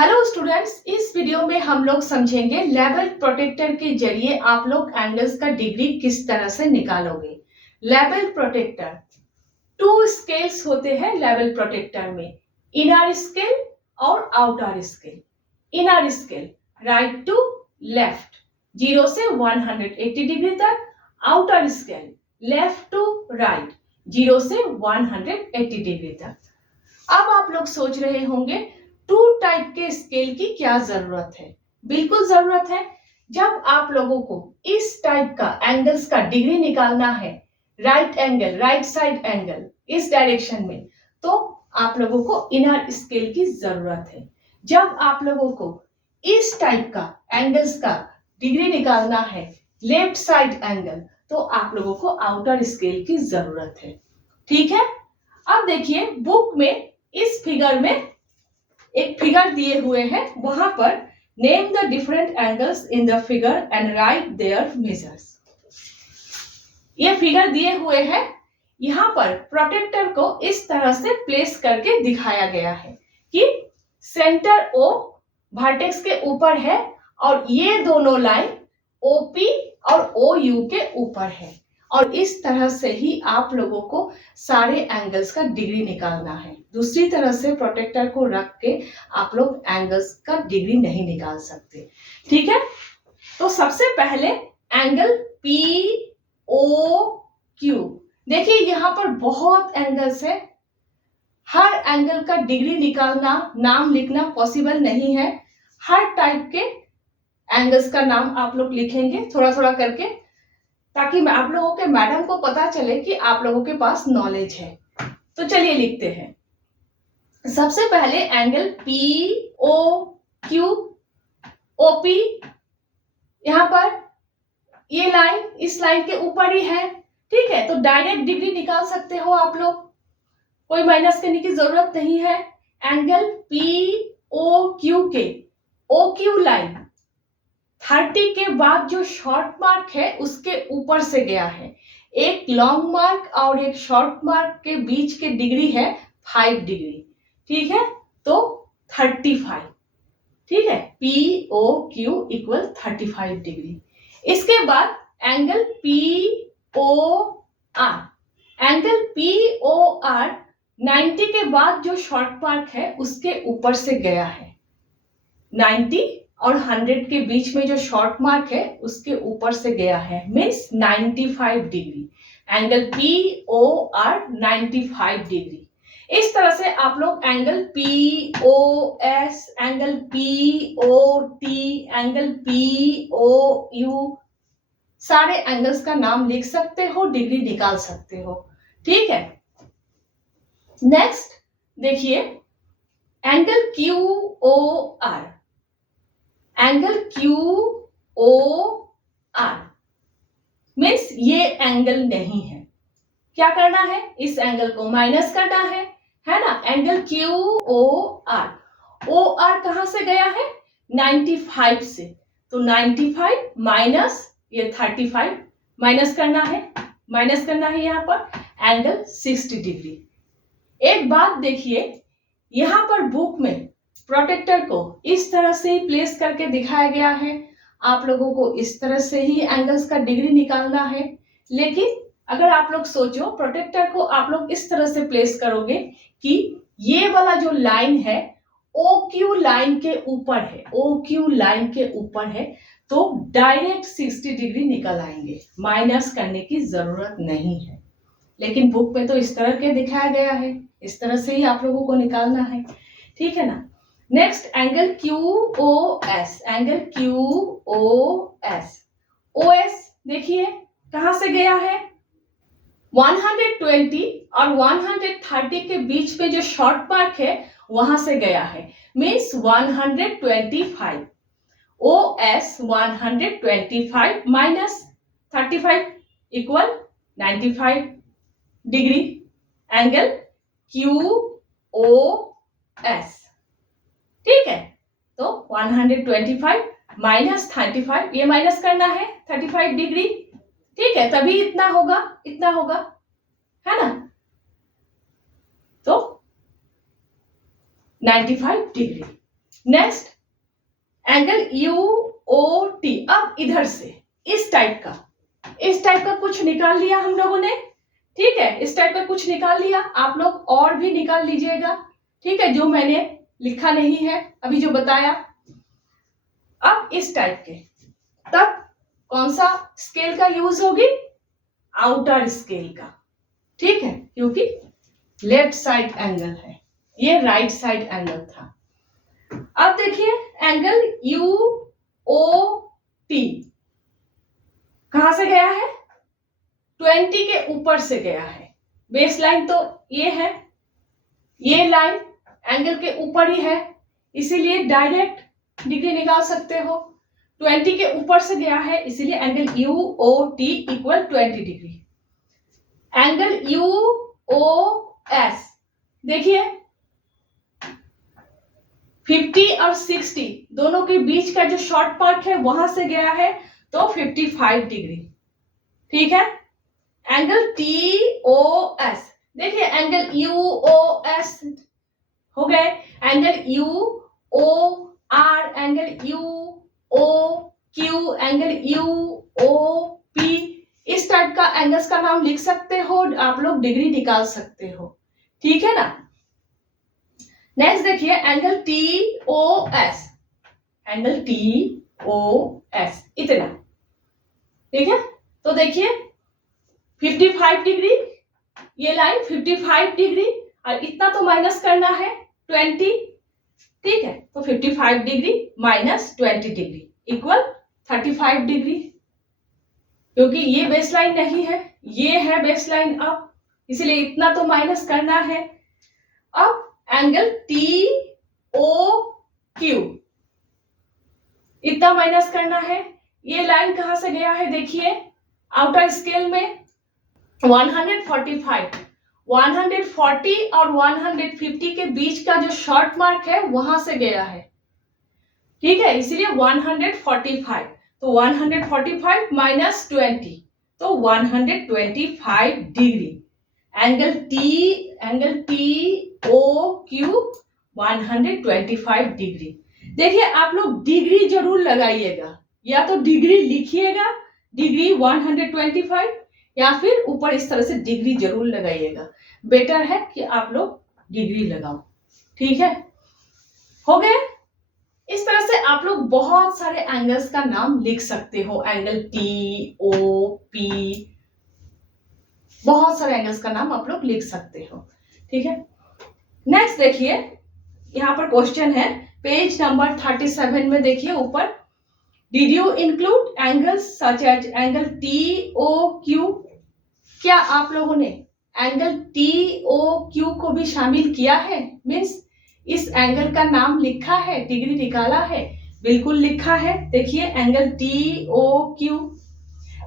Hello students, इस video में हम लोग समझेंगे लेवल प्रोटेक्टर के जरिए आप लोग एंगल्स का डिग्री किस तरह से निकालोगे। लेवल प्रोटेक्टर, टू स्केल्स होते हैं लेवल प्रोटेक्टर में, इनर स्केल और outer scale. Inner scale right to left 0 से 180 डिग्री तक, outer scale left to right 0 से 180 डिग्री तक। अब आप लोग सोच रहे होंगे टू टाइप के स्केल की क्या जरूरत है। बिल्कुल जरूरत है। जब आप लोगों को इस टाइप का एंगल्स का डिग्री निकालना है, right angle, right side angle इस डायरेक्शन में, तो आप लोगों को इनर स्केल की जरूरत है। जब आप लोगों को इस टाइप का एंगल्स का डिग्री निकालना है, लेफ्ट साइड एंगल, तो आप लोगों को आउटर स्केल की जरूरत है। ठीक है। अब देखिए बुक में इस फिगर में एक फिगर दिए हुए हैं, वहां पर name the different angles in the figure and right there measures. ये फिगर दिए हुए हैं। यहां पर प्रोटेक्टर को इस तरह से प्लेस करके दिखाया गया है कि सेंटर ओ वर्टेक्स के ऊपर है और ये दोनों लाइन ओपी और ओ यू के ऊपर है, और इस तरह से ही आप लोगों को सारे एंगल्स का डिग्री निकालना है। दूसरी तरह से प्रोटेक्टर को रख के आप लोग एंगल्स का डिग्री नहीं निकाल सकते। ठीक है। तो सबसे पहले एंगल पी ओ क्यू, देखिए यहां पर बहुत एंगल्स है। हर एंगल का डिग्री निकालना, नाम लिखना पॉसिबल नहीं है। हर टाइप के एंगल्स का नाम आप लोग लिखेंगे थोड़ा थोड़ा करके, ताकि आप लोगों के मैडम को पता चले कि आप लोगों के पास नॉलेज है। तो चलिए लिखते हैं। सबसे पहले angle P O Q, O, P पर ये लाइन इस लाइन के ऊपर ही है। ठीक है। तो डायरेक्ट डिग्री निकाल सकते हो आप लोग, कोई माइनस करने की जरूरत नहीं है। एंगल पी ओ क्यू के ओ क्यू लाइन 30 के बाद जो शॉर्ट मार्क है उसके ऊपर से गया है। एक लॉन्ग मार्क और एक शॉर्ट मार्क के बीच के डिग्री है 5 डिग्री। ठीक है। तो 35। ठीक है। P O Q equal 35 degree. इसके बाद angle P O R, angle P O R 90 के बाद जो शॉर्ट मार्क है उसके ऊपर से गया है। 90 और 100 के बीच में जो शॉर्ट मार्क है उसके ऊपर से गया है, means 95 degree. Angle P O R 95 degree. इस तरह से आप लोग angle P O S, angle P O T, angle P O U, सारे एंगल्स का नाम लिख सकते हो, डिग्री निकाल सकते हो। ठीक है। नेक्स्ट देखिए angle Q O R, angle Q O R means ये एंगल नहीं है। क्या करना है, इस एंगल को माइनस करना है ना। Angle Q O R, O R कहां से गया है, 95 से, तो 95 माइनस ये 35, माइनस करना है यहां पर एंगल 60 डिग्री। एक बात देखिए, यहां पर बुक में प्रोटेक्टर को इस तरह से ही प्लेस करके दिखाया गया है। आप लोगों को इस तरह से ही एंगल्स का डिग्री निकालना है। लेकिन अगर आप लोग सोचो, प्रोटेक्टर को आप लोग इस तरह से प्लेस करोगे कि ये वाला जो लाइन है ओ क्यू लाइन के ऊपर है, ओ क्यू लाइन के ऊपर है, तो डायरेक्ट 60 डिग्री निकल आएंगे, माइनस करने की जरूरत नहीं है। लेकिन बुक में तो इस तरह के दिखाया गया है, इस तरह से ही आप लोगों को निकालना है। ठीक है ना। Next angle Q O S, angle Q O S, O S देखिए कहां से गया है, 120 और 130 के बीच में जो शॉर्ट मार्क है वहां से गया है, means 125। O S 125 minus 35 equal 95 degree. Angle Q O S. ठीक है। तो 125 माइनस 35, ये माइनस करना है 35 डिग्री। ठीक है। तभी इतना होगा है ना। तो 95 डिग्री। Next angle UOT। अब इधर से इस टाइप का कुछ निकाल लिया हम लोगों ने, ठीक है, इस टाइप का कुछ निकाल लिया। आप लोग और भी निकाल लीजिएगा, ठीक है, जो मैंने लिखा नहीं है अभी जो बताया। अब इस टाइप के, तब कौन सा स्केल का यूज होगी? आउटर स्केल का, ठीक है, क्योंकि लेफ्ट साइड एंगल है, ये राइट साइड एंगल था। अब देखिए एंगल UOT कहां से गया है? 20 के ऊपर से गया है। बेस लाइन तो ये है, ये लाइन एंगल के ऊपर ही है, इसीलिए डायरेक्ट डिग्री निकाल सकते हो। 20 के ऊपर से गया है, इसीलिए angle UOT equal 20 degree. Angle UOS देखिए 50 और 60 दोनों के बीच का जो शॉर्ट पार्ट है वहां से गया है, तो 55 डिग्री, ठीक है। एंगल TOS देखिए एंगल UOS हो गए, angle UOR, angle UOQ, angle UOP, इस टाइप का एंगल्स का नाम लिख सकते हो, आप लोग डिग्री निकाल सकते हो, ठीक है ना। नेक्स्ट देखिए एंगल TOS, एंगल TOS इतना, ठीक है। तो देखिए 55 डिग्री, ये लाइन 55 डिग्री, और इतना तो माइनस करना है 20, ठीक है। तो 55 degree minus 20 degree equal 35 degree, क्योंकि ये बेस लाइन नहीं है, ये है बेस लाइन, अब इसलिए इतना तो माइनस करना है। अब एंगल TOQ इतना माइनस करना है। ये लाइन कहां से गया है? देखिए आउटर स्केल में 145, 140 और 150 के बीच का जो शॉर्ट मार्क है वहां से गया है, ठीक है, इसीलिए 145। तो 145 माइनस 20 तो 125 डिग्री। Angle TOQ 125 degree. देखिए आप लोग डिग्री जरूर लगाइएगा, या तो डिग्री लिखिएगा डिग्री 125, या फिर ऊपर इस तरह से डिग्री जरूर लगाइएगा। बेटर है कि आप लोग डिग्री लगाओ, ठीक है। हो गए। इस तरह से आप लोग बहुत सारे एंगल्स का नाम लिख सकते हो, एंगल TOP, बहुत सारे एंगल्स का नाम आप लोग लिख सकते हो, ठीक है। नेक्स्ट देखिए यहां पर क्वेश्चन है पेज नंबर 37 में, देखिए ऊपर, did you include angles such as angle TOQ? क्या आप लोगों ने एंगल TOQ को भी शामिल किया है? मीन्स इस एंगल का नाम लिखा है, डिग्री निकाला है? बिल्कुल लिखा है। देखिए एंगल TOQ,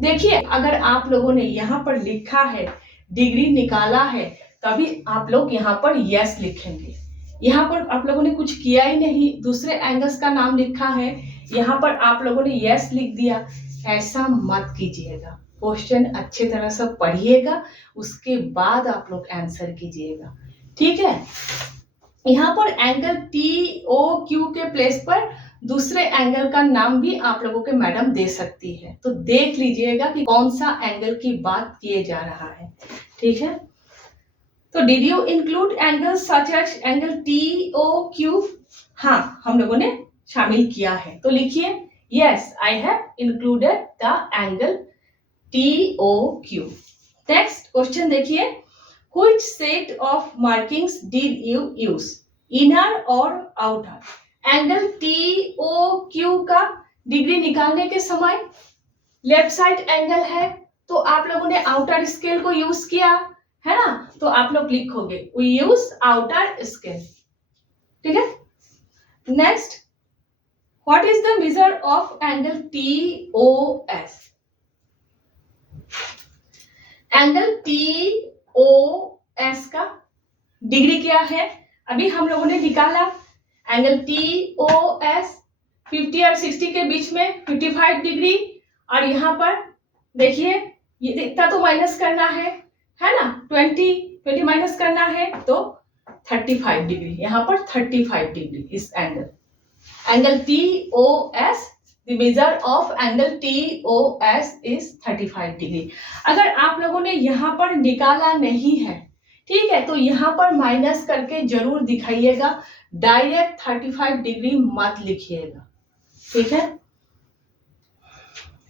देखिए अगर आप लोगों ने यहाँ पर लिखा है, डिग्री निकाला है, तभी आप लोग यहाँ पर यस लिखेंगे। यहाँ पर आप लोगों ने कुछ किया ही नहीं, दूसरे एंगल्स का नाम लिखा है, यहाँ पर आप लोगों ने यस लिख दिया। ऐसा मत कीजिएगा। क्वेश्चन अच्छे तरह से पढ़िएगा, उसके बाद आप लोग आंसर कीजिएगा, ठीक है। यहाँ पर एंगल TOQ के प्लेस पर दूसरे एंगल का नाम भी आप लोगों के मैडम दे सकती है, तो देख लीजिएगा कि कौन सा एंगल की बात किए जा रहा है, ठीक है। तो did you include angle such as angle TOQ? हाँ, हम लोगों ने शामिल किया है, तो लिखिए yes I have included the angle TOQ। Next question देखिए, which set of markings did you use, inner or outer? Angle TOQ का डिग्री निकालने के समय लेफ्ट साइड एंगल है, तो आप लोगों ने आउटर स्केल को यूज किया है ना, तो आप लोग लिखोगे we use outer scale, ठीक है। Next, what is the measure of angle TOS? Angle TOS का डिग्री क्या है? अभी हम लोगों ने निकाला एंगल TOS 50 और 60 के बीच में 55 डिग्री, और यहाँ पर देखिए ये इतना तो माइनस करना है ना, 20 माइनस करना है, तो 35 डिग्री, यहाँ पर 35 डिग्री इस angle, angle TOS, the measure of angle TOS is 35 degree. अगर आप लोगों ने यहाँ पर निकाला नहीं है, ठीक है, तो यहाँ पर माइनस करके जरूर दिखाइएगा, डायरेक्ट 35 डिग्री मत लिखिएगा, ठीक है।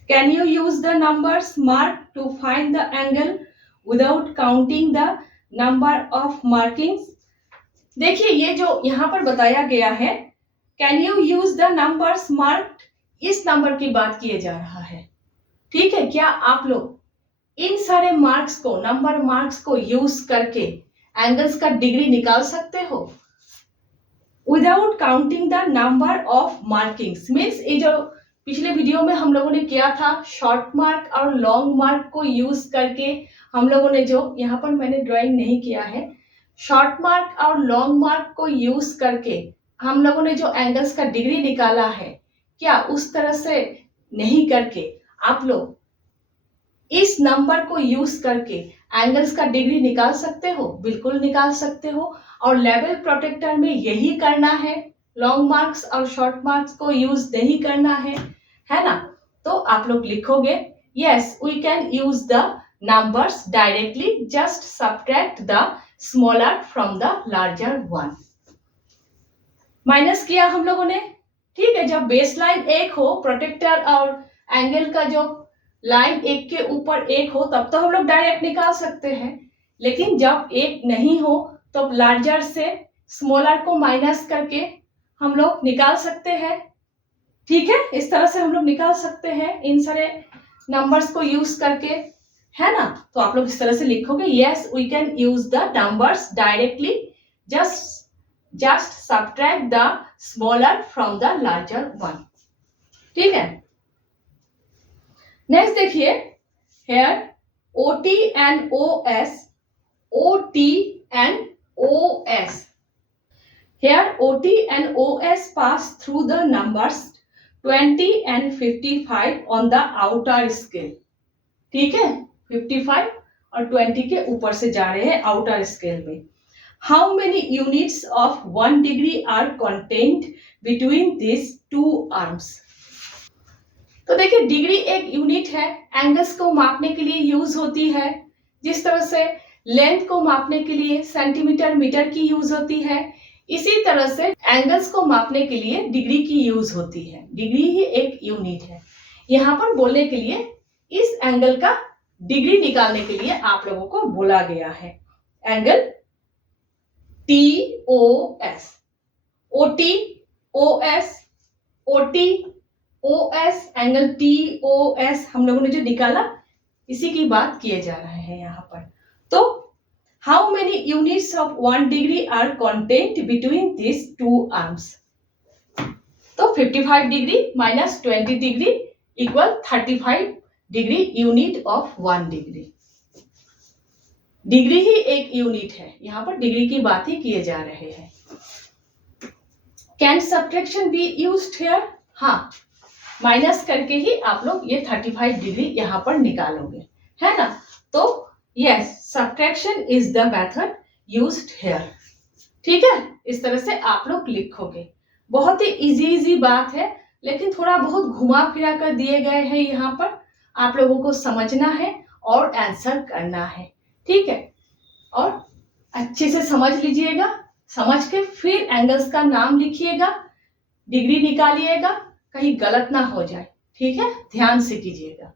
Can you use the numbers mark to find the angle without counting the number of markings. देखिए ये जो यहाँ पर बताया गया है, can you use the numbers marked, इस नंबर की बात किए जा रहा है, ठीक है। क्या आप लोग इन सारे मार्क्स को, नंबर मार्क्स को यूज करके एंगल्स का डिग्री निकाल सकते हो without counting the number of markings. Means ये जो पिछले वीडियो में हम लोगों ने किया था, शॉर्ट मार्क और लॉन्ग मार्क को यूज करके हम लोगों ने जो, यहाँ पर मैंने ड्राइंग नहीं किया है, शॉर्ट मार्क और लॉन्ग मार्क को यूज करके हम लोगों ने जो एंगल्स का डिग्री निकाला है, क्या उस तरह से नहीं करके आप लोग इस नंबर को यूज करके एंगल्स का डिग्री निकाल सकते हो? बिल्कुल निकाल सकते हो। और लेवल प्रोटेक्टर में यही करना है, लॉन्ग मार्क्स और शॉर्ट मार्क्स को यूज नहीं करना है ना। तो आप लोग लिखोगे, yes we can use the numbers directly, just subtract the smaller from the larger one. Minus किया हम लोगों ने, ठीक है। जब बेस लाइन एक हो, प्रोटेक्टर और एंगल का जो लाइन एक के ऊपर एक हो, तब तो हम लोग डायरेक्ट निकाल सकते हैं। लेकिन जब एक नहीं हो तो लार्जर से स्मॉलर को माइनस करके हम लोग निकाल सकते हैं, ठीक है। इस तरह से हम लोग निकाल सकते हैं इन सारे नंबर्स को यूज करके, है ना। तो आप लोग इस तरह से लिखोगे, yes we can use the numbers directly, just subtract the smaller from the larger one, ठीक है। नेक्स्ट देखिए, here OT and OS, OT and OS, here OT and OS pass through the numbers 20 and 55 on the outer scale, ठीक है। 55 और 20 के ऊपर से जा रहे हैं आउटर स्केल में। How many units of 1 degree are contained between these two arms? तो देखिए डिग्री एक यूनिट है, एंगल्स को मापने के लिए यूज होती है। जिस तरह से लेंथ को मापने के लिए सेंटीमीटर मीटर की यूज होती है, इसी तरह से एंगल्स को मापने के लिए डिग्री की यूज होती है। डिग्री ही एक यूनिट है। यहाँ पर बोलने के लिए इस एंगल का डिग्री निकालने के लिए आप लोगों को बोला गया है, angle TOS, OT, OS, OT, OS, angle TOS हम लोगों ने जो निकाला, इसी की बात किए जा रहे हैं यहाँ पर। तो how many units of 1 degree are contained between this two arms? तो 55 degree minus 20 degree equal 35 degree unit of 1 degree. Degree ही एक यूनिट है, यहाँ पर डिग्री की बात ही किए जा रहे हैं। Can subtraction be used here? हाँ, माइनस करके ही आप लोग ये 35 डिग्री यहाँ पर निकालोगे, है ना। तो yes, subtraction is the method used here, ठीक है। इस तरह से आप लोग लिखोगे। बहुत ही इजी बात है, लेकिन थोड़ा बहुत घुमा फिरा कर दिए गए हैं यहाँ पर, आप लोगों को समझना है और आंसर करना है, ठीक है। और अच्छे से समझ लीजिएगा, समझ के फिर एंगल्स का नाम लिखिएगा, डिग्री निकालिएगा, कहीं गलत ना हो जाए, ठीक है। ध्यान से कीजिएगा।